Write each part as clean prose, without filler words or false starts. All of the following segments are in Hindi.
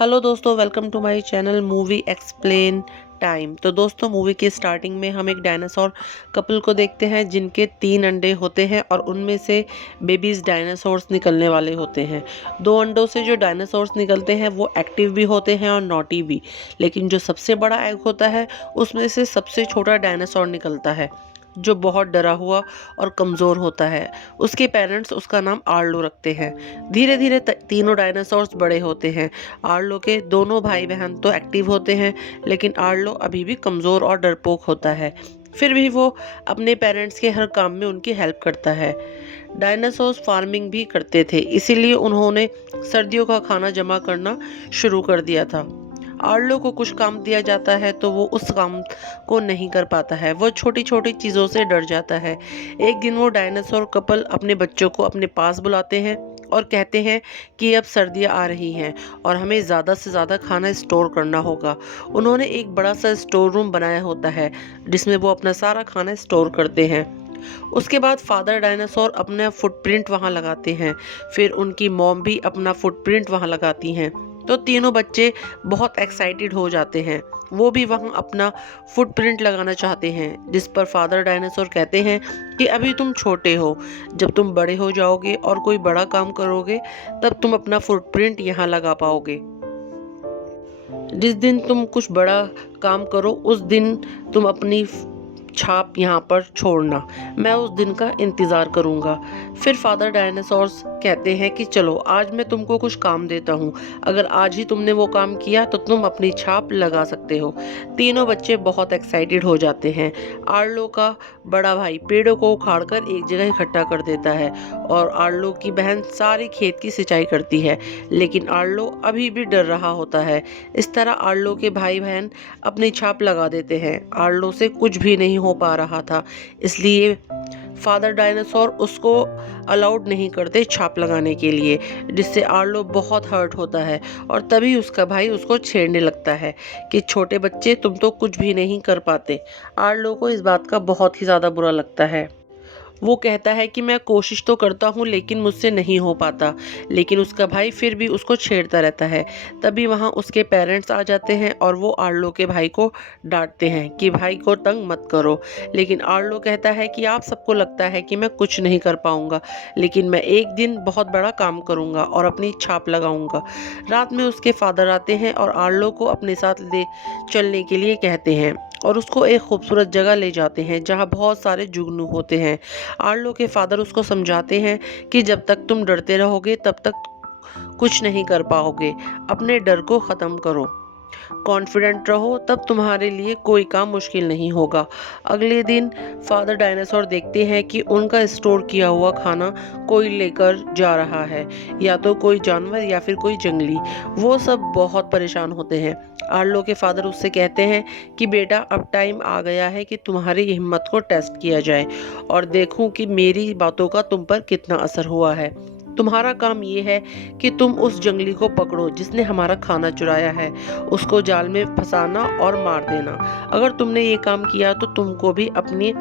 हेलो दोस्तों, welcome to my channel movie explain time. तो दोस्तों, मूवी के स्टार्टिंग में हम एक डायनासोर कपल को देखते हैं जिनके 3 अंडे होते हैं और उनमें से बेबीज डायनासोर्स निकलने वाले होते हैं। 2 अंडों से जो डायनासोर्स निकलते हैं वो एक्टिव भी होते हैं और नॉटी भी, लेकिन जो सबसे बड़ा एग होता है उसमें से सबसे छोटा डायनासोर निकलता है जो बहुत डरा हुआ और कमज़ोर होता है। उसके पेरेंट्स उसका नाम आर्लो रखते हैं। धीरे धीरे तीनों डायनासोर्स बड़े होते हैं। आर्लो के दोनों भाई बहन तो एक्टिव होते हैं, लेकिन आर्लो अभी भी कमज़ोर और डरपोक होता है। फिर भी वो अपने पेरेंट्स के हर काम में उनकी हेल्प करता है। डायनासोर्स फार्मिंग भी करते थे, इसीलिए उन्होंने सर्दियों का खाना जमा करना शुरू कर दिया था। आर्लो को कुछ काम दिया जाता है तो वो उस काम को नहीं कर पाता है। वो छोटी छोटी चीज़ों से डर जाता है। एक दिन वो डायनासोर कपल अपने बच्चों को अपने पास बुलाते हैं और कहते हैं कि अब सर्दियाँ आ रही हैं और हमें ज़्यादा से ज़्यादा खाना स्टोर करना होगा। उन्होंने एक बड़ा सा स्टोर रूम बनाया होता है जिसमें वो अपना सारा खाना स्टोर करते हैं। उसके बाद फादर डायनासोर अपना फुटप्रिंट वहाँ लगाते हैं। फिर उनकी मॉम भी अपना फुटप्रिंट वहाँ लगाती हैं। तो तीनों बच्चे बहुत एक्साइटेड हो जाते हैं। वो भी वहाँ अपना फुटप्रिंट लगाना चाहते हैं, जिस पर फादर डायनासोर कहते हैं कि अभी तुम छोटे हो, जब तुम बड़े हो जाओगे और कोई बड़ा काम करोगे तब तुम अपना फुटप्रिंट यहाँ लगा पाओगे। जिस दिन तुम कुछ बड़ा काम करो उस दिन तुम अपनी छाप यहाँ पर छोड़ना। मैं उस दिन का इंतज़ार करूँगा। फिर फादर डायनासोर्स कहते हैं कि चलो आज मैं तुमको कुछ काम देता हूँ। अगर आज ही तुमने वो काम किया तो तुम अपनी छाप लगा सकते हो। तीनों बच्चे बहुत एक्साइटेड हो जाते हैं। आर्लो का बड़ा भाई पेड़ों को उखाड़कर एक जगह इकट्ठा कर देता है और आर्लो की बहन सारी खेत की सिंचाई करती है, लेकिन आर्लो अभी भी डर रहा होता है। इस तरह आर्लो के भाई बहन अपनी छाप लगा देते हैं। आर्लो से कुछ भी नहीं हो पा रहा था, इसलिए फादर डायनासोर उसको अलाउड नहीं करते छाप लगाने के लिए, जिससे आर्लो बहुत हर्ट होता है और तभी उसका भाई उसको छेड़ने लगता है कि छोटे बच्चे तुम तो कुछ भी नहीं कर पाते। आर्लो को इस बात का बहुत ही ज़्यादा बुरा लगता है। वो कहता है कि मैं कोशिश तो करता हूँ लेकिन मुझसे नहीं हो पाता, लेकिन उसका भाई फिर भी उसको छेड़ता रहता है। तभी वहाँ उसके पेरेंट्स आ जाते हैं और वो आर्लो के भाई को डांटते हैं कि भाई को तंग मत करो। लेकिन आर्लो कहता है कि आप सबको लगता है कि मैं कुछ नहीं कर पाऊँगा, लेकिन मैं एक दिन बहुत बड़ा काम करूँगा और अपनी छाप लगाऊँगा। रात में उसके फादर आते हैं और आर्लो को अपने साथ ले चलने के लिए कहते हैं और उसको एक खूबसूरत जगह ले जाते हैं जहाँ बहुत सारे जुगनू होते हैं। आर्लो के फादर उसको समझाते हैं कि जब तक तुम डरते रहोगे तब तक कुछ नहीं कर पाओगे। अपने डर को ख़त्म करो, कॉन्फिडेंट रहो, तब तुम्हारे लिए कोई काम मुश्किल नहीं होगा। अगले दिन फादर डायनासोर देखते हैं कि उनका स्टोर किया हुआ खाना कोई लेकर जा रहा है, या तो कोई जानवर या फिर कोई जंगली। वो सब बहुत परेशान होते हैं। आर्लो के फादर उससे कहते हैं कि बेटा, अब टाइम आ गया है कि तुम्हारी हिम्मत को टेस्ट किया जाए और देखूं कि मेरी बातों का तुम पर कितना असर हुआ है। तुम्हारा काम ये है कि तुम उस जंगली को पकड़ो जिसने हमारा खाना चुराया है, उसको जाल में फंसाना और मार देना। अगर तुमने ये काम किया तो तुमको भी अपनी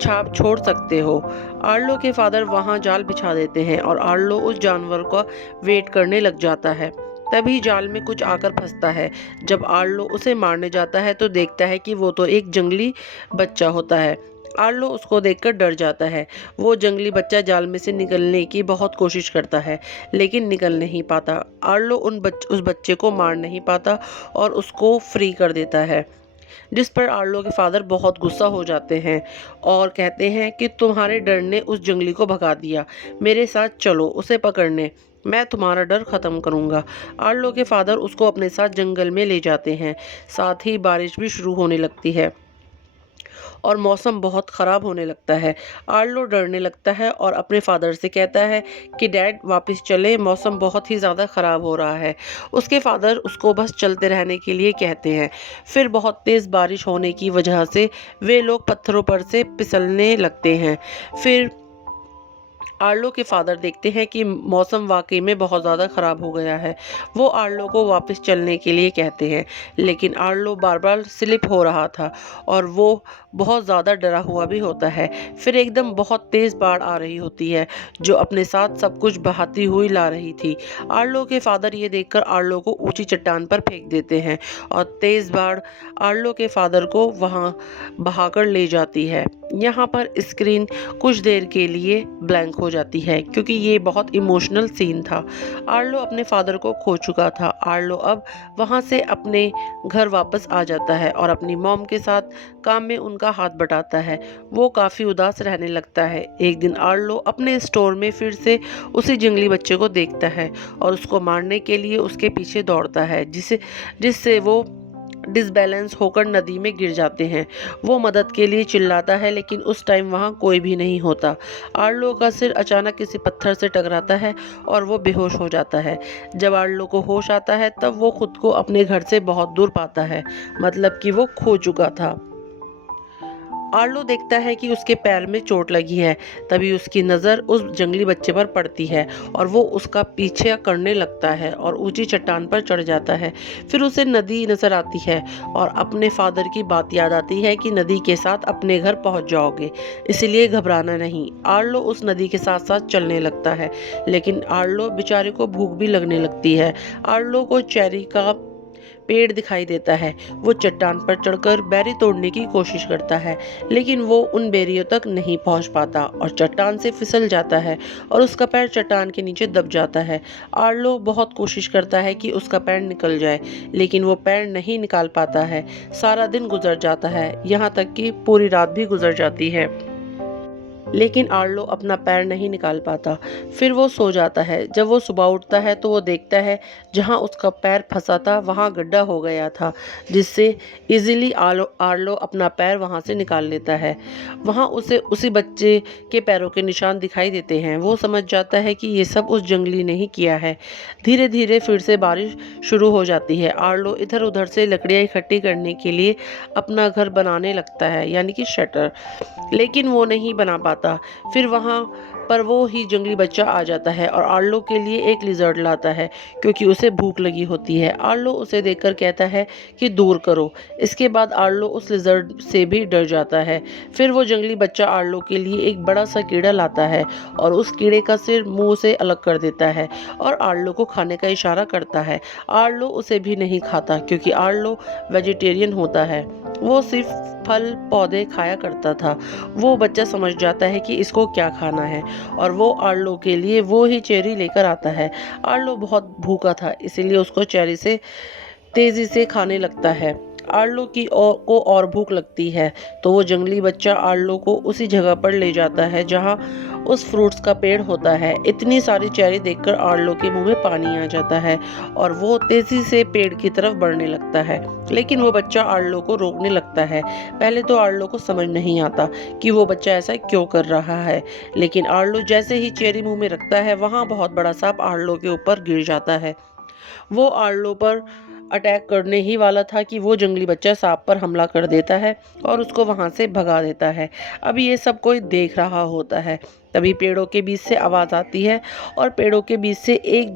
छाप छोड़ सकते हो। आर्लो के फादर वहां जाल बिछा देते हैं और आर्लो उस जानवर का वेट करने लग जाता है। तभी जाल में कुछ आकर फंसता है। जब आर्लो उसे मारने जाता है तो देखता है कि वो तो एक जंगली बच्चा होता है। आर्लो उसको देखकर डर जाता है। वो जंगली बच्चा जाल में से निकलने की बहुत कोशिश करता है, लेकिन निकल नहीं पाता। आर्लो उस बच्चे को मार नहीं पाता और उसको फ्री कर देता है, जिस पर आर्लो के फादर बहुत गुस्सा हो जाते हैं और कहते हैं कि तुम्हारे डर ने उस जंगली को भगा दिया। मेरे साथ चलो उसे पकड़ने, मैं तुम्हारा डर ख़त्म करूंगा। आर्लो के फादर उसको अपने साथ जंगल में ले जाते हैं। साथ ही बारिश भी शुरू होने लगती है और मौसम बहुत ख़राब होने लगता है। आर्लो डरने लगता है और अपने फादर से कहता है कि डैड वापस चले, मौसम बहुत ही ज़्यादा ख़राब हो रहा है। उसके फादर उसको बस चलते रहने के लिए कहते हैं। फिर बहुत तेज़ बारिश होने की वजह से वे लोग पत्थरों पर से फिसलने लगते हैं। फिर आर्लो के फादर देखते हैं कि मौसम वाकई में बहुत ज़्यादा ख़राब हो गया है। वो आर्लो को वापस चलने के लिए कहते हैं, लेकिन आर्लो बार बार स्लिप हो रहा था और वो बहुत ज़्यादा डरा हुआ भी होता है। फिर एकदम बहुत तेज़ बाढ़ आ रही होती है जो अपने साथ सब कुछ बहाती हुई ला रही थी। आर्लो के फादर ये देखकर आर्लो को ऊंची चट्टान पर फेंक देते हैं और तेज़ बाढ़ आर्लो के फादर को वहाँ बहाकर ले जाती है। यहाँ पर स्क्रीन कुछ देर के लिए ब्लैंक हो जाती है क्योंकि ये बहुत इमोशनल सीन था। आर्लो अपने फादर को खो चुका था। आर्लो अब वहाँ से अपने घर वापस आ जाता है और अपनी मॉम के साथ काम में उनका हाथ बटाता है। वो काफ़ी उदास रहने लगता है। एक दिन आर्लो अपने स्टोर में फिर से उसी जंगली बच्चे को देखता है और उसको मारने के लिए उसके पीछे दौड़ता है, जिससे वो डिसबैलेंस होकर नदी में गिर जाते हैं। वो मदद के लिए चिल्लाता है लेकिन उस टाइम वहाँ कोई भी नहीं होता। आर्लो का सिर अचानक किसी पत्थर से टकराता है और वो बेहोश हो जाता है। जब आर्लो को होश आता है तब वो खुद को अपने घर से बहुत दूर पाता है, मतलब कि वो खो चुका था। आर्लो देखता है कि उसके पैर में चोट लगी है। तभी उसकी नज़र उस जंगली बच्चे पर पड़ती है और वो उसका पीछे करने लगता है और ऊंची चट्टान पर चढ़ जाता है। फिर उसे नदी नज़र आती है और अपने फादर की बात याद आती है कि नदी के साथ अपने घर पहुंच जाओगे, इसलिए घबराना नहीं। आर्लो उस नदी के साथ साथ चलने लगता है, लेकिन आर्लो बेचारे को भूख भी लगने लगती है। आर्लो को चेरी का पेड़ दिखाई देता है। वो चट्टान पर चढ़कर बेरी तोड़ने की कोशिश करता है, लेकिन वो उन बेरियों तक नहीं पहुंच पाता और चट्टान से फिसल जाता है और उसका पैर चट्टान के नीचे दब जाता है। आर्लो बहुत कोशिश करता है कि उसका पैर निकल जाए, लेकिन वो पैर नहीं निकाल पाता है। सारा दिन गुजर जाता है, यहाँ तक कि पूरी रात भी गुजर जाती है, लेकिन आर्लो अपना पैर नहीं निकाल पाता। फिर वो सो जाता है। जब वो सुबह उठता है तो वो देखता है जहाँ उसका पैर फंसा था वहाँ गड्ढा हो गया था, जिससे इजीली आर्लो अपना पैर वहाँ से निकाल लेता है। वहाँ उसे उसी बच्चे के पैरों के निशान दिखाई देते हैं। वो समझ जाता है कि ये सब उस जंगली ने ही किया है। धीरे धीरे फिर से बारिश शुरू हो जाती है। आर्लो इधर उधर से लकड़ियाँ इकट्ठी करने के लिए अपना घर बनाने लगता है, यानी कि शटर, लेकिन वो नहीं बना पाता। फिर वहाँ पर वो ही जंगली बच्चा आ जाता है और आर्लो के लिए एक लिजर्ड लाता है क्योंकि उसे भूख लगी होती है। आर्लो उसे देखकर कहता है कि दूर करो। इसके बाद आर्लो उस लिजर्ड से भी डर जाता है। फिर वो जंगली बच्चा आर्लो के लिए एक बड़ा सा कीड़ा लाता है और उस कीड़े का सिर मुंह से अलग कर देता है और आर्लो को खाने का इशारा करता है। आर्लो उसे भी नहीं खाता क्योंकि आर्लो वेजिटेरियन होता है। वो सिर्फ फल पौधे खाया करता था। वो बच्चा समझ जाता है कि इसको क्या खाना है और वो आर्लो के लिए वो ही चेरी लेकर आता है। आर्लो बहुत भूखा था, इसीलिए उसको चेरी से तेजी से खाने लगता है। आर्लो को और भूख लगती है तो वो जंगली बच्चा आर्लो को उसी जगह पर ले जाता है जहाँ उस फ्रूट्स का पेड़ होता है। इतनी सारी चेरी देखकर आर्लो के मुंह में पानी आ जाता है और वो तेजी से पेड़ की तरफ बढ़ने लगता है, लेकिन वो बच्चा आर्लो को रोकने लगता है। पहले तो आर्लो को समझ नहीं आता कि वो बच्चा ऐसा क्यों कर रहा है, लेकिन आर्लो जैसे ही चेरी मुंह में रखता है वहाँ बहुत बड़ा सांप आर्लो के ऊपर गिर जाता है। वो आर्लो पर अटैक करने ही वाला था कि वो जंगली बच्चा सांप पर हमला कर देता है और उसको वहां से भगा देता है। अब ये सब कोई देख रहा होता है। तभी पेड़ों के बीच से आवाज आती है और पेड़ों के बीच से एक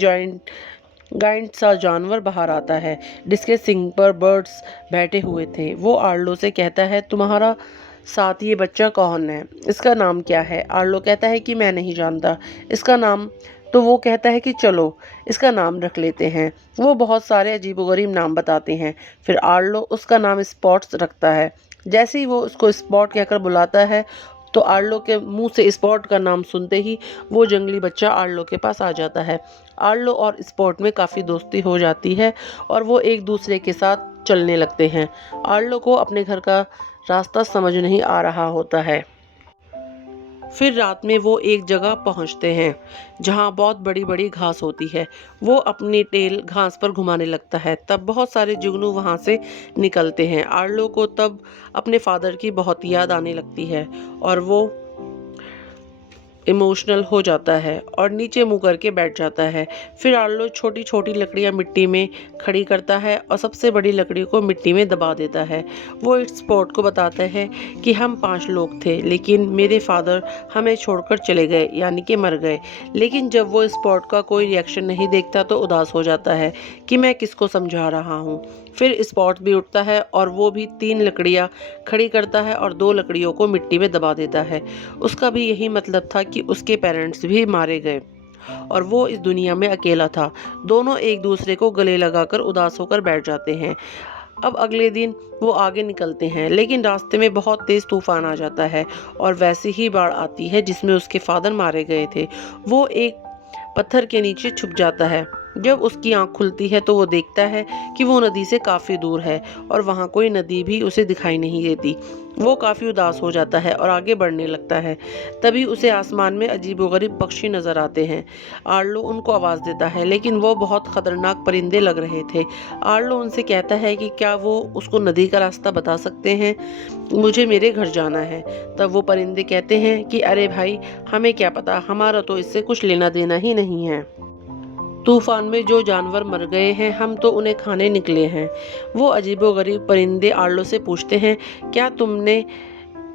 गाइंट सा जानवर बाहर आता है जिसके सिंग पर बर्ड्स बैठे हुए थे। वो आर्लो से कहता है, तुम्हारा साथ ये बच्चा कौन है, इसका नाम क्या है? आर्लो कहता है कि मैं नहीं जानता इसका नाम। तो वो कहता है कि चलो इसका नाम रख लेते हैं। वो बहुत सारे अजीबोगरीब नाम बताते हैं। फिर आर्लो उसका नाम स्पॉट्स रखता है। जैसे ही वो उसको स्पॉट कहकर बुलाता है तो आर्लो के मुंह से स्पॉट का नाम सुनते ही वो जंगली बच्चा आर्लो के पास आ जाता है। आर्लो और स्पॉट में काफ़ी दोस्ती हो जाती है और वो एक दूसरे के साथ चलने लगते हैं। आर्लो को अपने घर का रास्ता समझ नहीं आ रहा होता है। फिर रात में वो एक जगह पहुंचते हैं जहां बहुत बड़ी बड़ी घास होती है। वो अपनी टेल घास पर घुमाने लगता है। तब बहुत सारे जुगनू वहां से निकलते हैं। आर्लो को तब अपने फादर की बहुत याद आने लगती है और वो इमोशनल हो जाता है और नीचे मुँह करके बैठ जाता है। फिर आर्लो छोटी-छोटी लकड़ियाँ मिट्टी में खड़ी करता है और सबसे बड़ी लकड़ी को मिट्टी में दबा देता है। वो इस स्पॉट को बताता है कि हम 5 लोग थे, लेकिन मेरे फादर हमें छोड़कर चले गए, यानी कि मर गए। लेकिन जब वो स्पॉट का कोई रिएक्शन नहीं देखता तो उदास हो जाता है कि मैं किसको समझा रहा हूँ। फिर स्पॉट भी उठता है और वो भी 3 लकड़ियाँ खड़ी करता है और 2 लकड़ियों को मिट्टी में दबा देता है। उसका भी यही मतलब था कि उसके पेरेंट्स भी मारे गए और वो इस दुनिया में अकेला था। दोनों एक दूसरे को गले लगाकर उदास होकर बैठ जाते हैं। अब अगले दिन वो आगे निकलते हैं, लेकिन रास्ते में बहुत तेज़ तूफान आ जाता है और वैसी ही बाढ़ आती है जिसमें उसके फादर मारे गए थे। वो एक पत्थर के नीचे छुप जाता है। जब उसकी आँख खुलती है तो वो देखता है कि वो नदी से काफ़ी दूर है और वहाँ कोई नदी भी उसे दिखाई नहीं देती। वो काफ़ी उदास हो जाता है और आगे बढ़ने लगता है। तभी उसे आसमान में अजीबोगरीब पक्षी नज़र आते हैं। आर्लो उनको आवाज़ देता है, लेकिन वो बहुत ख़तरनाक परिंदे लग रहे थे। आर्लो उनसे कहता है कि क्या वो उसको नदी का रास्ता बता सकते हैं? मुझे मेरे घर जाना है। तब वो परिंदे कहते हैं कि अरे भाई, हमें क्या पता, हमारा तो इससे कुछ लेना देना ही नहीं है। तूफान में जो जानवर मर गए हैं, हम तो उन्हें खाने निकले हैं। वो अजीबोगरीब परिंदे आर्लो से पूछते हैं, क्या तुमने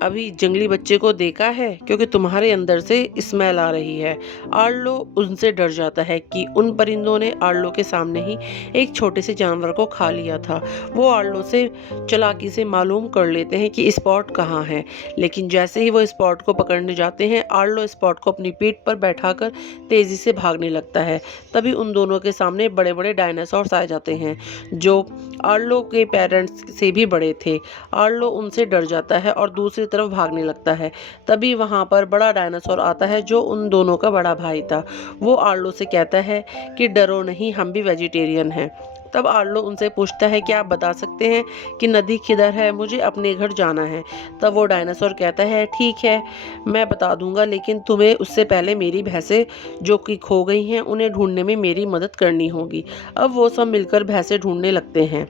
अभी जंगली बच्चे को देखा है? क्योंकि तुम्हारे अंदर से स्मेल आ रही है। आर्लो उनसे डर जाता है कि उन परिंदों ने आर्लो के सामने ही एक छोटे से जानवर को खा लिया था। वो आर्लो से चालाकी से मालूम कर लेते हैं कि स्पॉट कहाँ है, लेकिन जैसे ही वो स्पॉट को पकड़ने जाते हैं, आर्लो स्पॉट को अपनी पीठ पर बैठाकर तेजी से भागने लगता है। तभी उन दोनों के सामने बड़े बड़े डायनासोर्स आ जाते हैं, जो आर्लो के पेरेंट्स से भी बड़े थे। आर्लो उनसे डर जाता है और दूसरी तरफ भागने लगता है। तभी वहाँ पर बड़ा डायनासोर आता है, जो उन दोनों का बड़ा भाई था। वो आर्लो से कहता है कि डरो नहीं, हम भी वेजिटेरियन हैं। तब आर्लो उनसे पूछता है, क्या आप बता सकते हैं कि नदी किधर है? मुझे अपने घर जाना है। तब वो डायनासोर कहता है, ठीक है, मैं बता दूंगा, लेकिन तुम्हें उससे पहले मेरी भैंसें जो कि खो गई हैं, उन्हें ढूंढने में मेरी मदद करनी होगी। अब वो सब मिलकर भैंसें ढूंढने लगते हैं।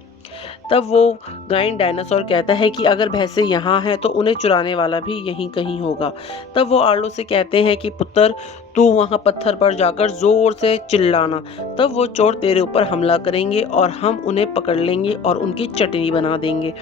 तब वो गाइन डायनासोर कहता है कि अगर भैंसें यहाँ हैं तो उन्हें चुराने वाला भी यहीं कहीं होगा। तब वो आर्लो से कहते हैं कि पुत्र, तू वहाँ पत्थर पर जाकर जोर से चिल्लाना, तब वो चोर तेरे ऊपर हमला करेंगे और हम उन्हें पकड़ लेंगे और उनकी चटनी बना देंगे।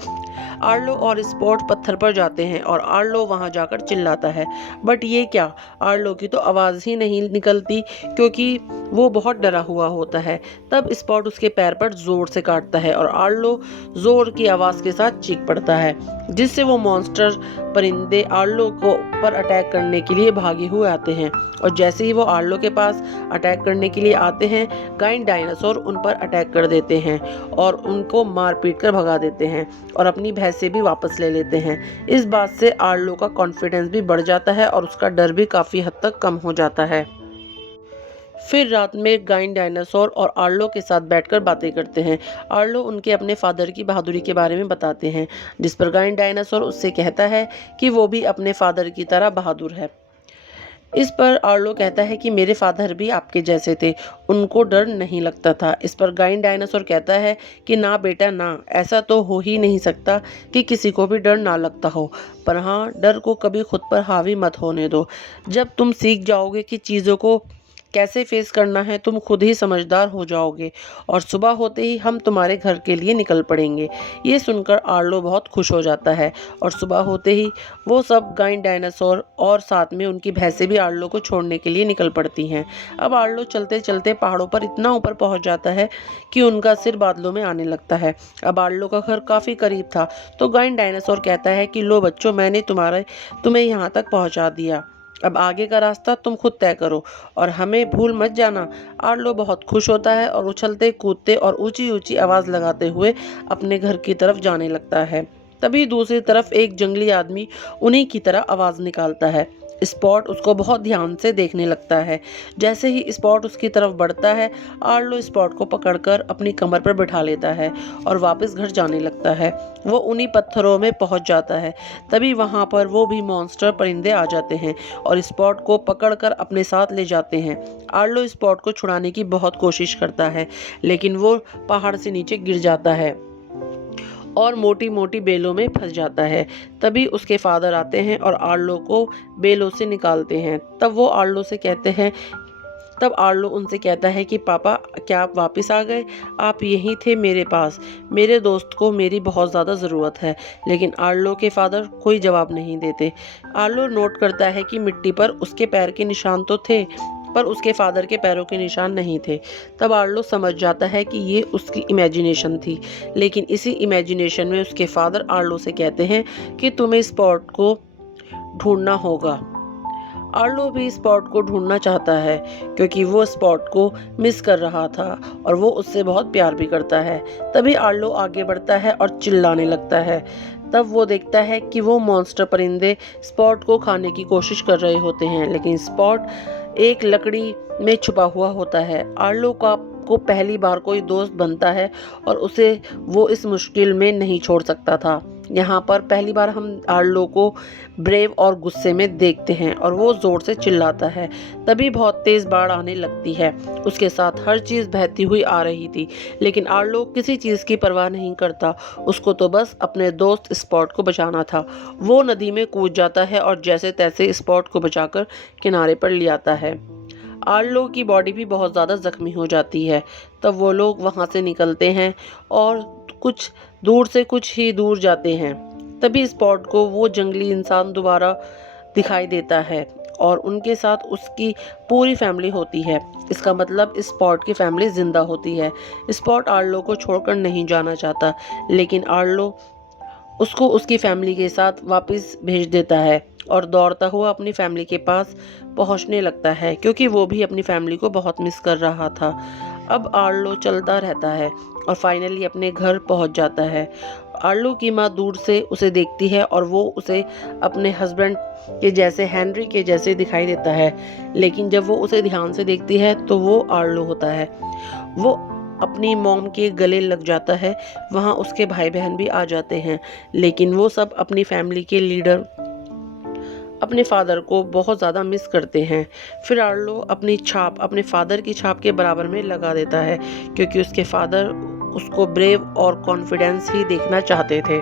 आर्लो और स्पॉट पत्थर पर जाते हैं और आर्लो वहां जाकर चिल्लाता है, बट ये क्या, आर्लो की तो आवाज़ ही नहीं निकलती, क्योंकि वो बहुत डरा हुआ होता है। तब स्पॉट उसके पैर पर जोर से काटता है और आर्लो जोर की आवाज़ के साथ चीख पड़ता है, जिससे वो मॉन्स्टर परिंदे आर्लो को पर अटैक करने के लिए भागे हुए आते हैं। और जैसे ही वो आर्लो के पास अटैक करने के लिए आते हैं, गाइन डायनासोर उन पर अटैक कर देते हैं और उनको मार पीट कर भगा देते हैं और अपनी भैंसें भी वापस ले लेते हैं। इस बात से आर्लो का कॉन्फिडेंस भी बढ़ जाता है और उसका डर भी काफ़ी हद तक कम हो जाता है। फिर रात में गाइन डायनासोर और आर्लो के साथ बैठकर बातें करते हैं। आर्लो उनके अपने फादर की बहादुरी के बारे में बताते हैं, जिस पर गाइन डायनासोर उससे कहता है कि वो भी अपने फादर की तरह बहादुर है। इस पर आर्लो कहता है कि मेरे फादर भी आपके जैसे थे, उनको डर नहीं लगता था। इस पर गाइन डायनासोर कहता है कि ना बेटा ना, ऐसा तो हो ही नहीं सकता कि किसी को भी डर ना लगता हो, पर हाँ, डर को कभी खुद पर हावी मत होने दो। जब तुम सीख जाओगे कि चीज़ों को कैसे फेस करना है, तुम खुद ही समझदार हो जाओगे और सुबह होते ही हम तुम्हारे घर के लिए निकल पड़ेंगे। ये सुनकर आर्लो बहुत खुश हो जाता है और सुबह होते ही वो सब गाइन डायनासोर और साथ में उनकी भैंसें भी आर्लो को छोड़ने के लिए निकल पड़ती हैं। अब आर्लो चलते चलते पहाड़ों पर इतना ऊपर पहुंच जाता है कि उनका सिर बादलों में आने लगता है। अब आर्लो का घर काफ़ी करीब था, तो गाइन डायनासोर कहता है कि लो बच्चों, मैंने तुम्हें यहाँ तक पहुँचा दिया, अब आगे का रास्ता तुम खुद तय करो और हमें भूल मत जाना। आर्लो बहुत खुश होता है और उछलते कूदते और ऊंची ऊंची आवाज़ लगाते हुए अपने घर की तरफ जाने लगता है। तभी दूसरी तरफ एक जंगली आदमी उन्हीं की तरह आवाज़ निकालता है। स्पॉट उसको बहुत ध्यान से देखने लगता है। जैसे ही स्पॉट उसकी तरफ बढ़ता है, आर्लो स्पॉट को पकड़कर अपनी कमर पर बिठा लेता है और वापस घर जाने लगता है। वो उन्हीं पत्थरों में पहुंच जाता है। तभी वहां पर वो भी मॉन्स्टर परिंदे आ जाते हैं और स्पॉट को पकड़कर अपने साथ ले जाते हैं। आर्लो स्पॉट को छुड़ाने की बहुत कोशिश करता है, लेकिन वो पहाड़ से नीचे गिर जाता है और मोटी मोटी बेलों में फंस जाता है। तभी उसके फादर आते हैं और आर्लो को बेलों से निकालते हैं। तब आर्लो उनसे कहता है कि पापा, क्या आप वापस आ गए? आप यहीं थे मेरे पास। मेरे दोस्त को मेरी बहुत ज़्यादा ज़रूरत है। लेकिन आर्लो के फादर कोई जवाब नहीं देते। आर्लो नोट करता है कि मिट्टी पर उसके पैर के निशान तो थे, पर उसके फादर के पैरों के निशान नहीं थे। तब आर्लो समझ जाता है कि ये उसकी इमेजिनेशन थी। लेकिन इसी इमेजिनेशन में उसके फादर आर्लो से कहते हैं कि तुम्हें स्पॉट को ढूंढना होगा। आर्लो भी स्पॉट को ढूंढना चाहता है, क्योंकि वो स्पॉट को मिस कर रहा था और वो उससे बहुत प्यार भी करता है। तभी आर्लो आगे बढ़ता है और चिल्लाने लगता है। तब वो देखता है कि वो मॉन्स्टर परिंदे स्पॉट को खाने की कोशिश कर रहे होते हैं, लेकिन स्पॉट एक लकड़ी में छुपा हुआ होता है। आर्लो को पहली बार कोई दोस्त बनता है और उसे वो इस मुश्किल में नहीं छोड़ सकता था। यहाँ पर पहली बार हम आर्लो को ब्रेव और गुस्से में देखते हैं और वो जोर से चिल्लाता है। तभी बहुत तेज बाढ़ आने लगती है। उसके साथ हर चीज़ बहती हुई आ रही थी, लेकिन आर्लो किसी चीज़ की परवाह नहीं करता। उसको तो बस अपने दोस्त स्पॉट को बचाना था। वो नदी में कूद जाता है और जैसे तैसे स्पॉट को बचाकर किनारे पर ले आता है। आर्लो की बॉडी भी बहुत ज़्यादा ज़ख्मी हो जाती है। तब वो लोग वहाँ से निकलते हैं और कुछ ही दूर जाते हैं। तभी स्पॉट को वो जंगली इंसान दोबारा दिखाई देता है और उनके साथ उसकी पूरी फैमिली होती है। इसका मतलब स्पॉट की फैमिली ज़िंदा होती है। स्पॉट आर्लो को छोड़कर नहीं जाना चाहता, लेकिन आर्लो उसको उसकी फैमिली के साथ वापस भेज देता है और दौड़ता हुआ अपनी फैमिली के पास पहुंचने लगता है, क्योंकि वो भी अपनी फैमिली को बहुत मिस कर रहा था। अब आर्लो चलता रहता है और फाइनली अपने घर पहुंच जाता है। आर्लो की माँ दूर से उसे देखती है और वो उसे अपने हस्बैंड के जैसे, हेनरी के जैसे दिखाई देता है, लेकिन जब वो उसे ध्यान से देखती है तो वो आर्लो होता है। वो अपनी मॉम के गले लग जाता है। वहाँ उसके भाई बहन भी आ जाते हैं, लेकिन वो सब अपनी फैमिली के लीडर, अपने फादर को बहुत ज़्यादा मिस करते हैं। फिर आर्लो अपनी छाप अपने फादर की छाप के बराबर में लगा देता है, क्योंकि उसके फादर उसको ब्रेव और कॉन्फिडेंस ही देखना चाहते थे,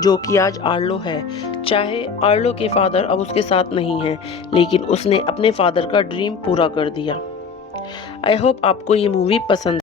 जो कि आज आर्लो है। चाहे आर्लो के फादर अब उसके साथ नहीं हैं, लेकिन उसने अपने फादर का ड्रीम पूरा कर दिया। आई होप आपको ये मूवी पसंद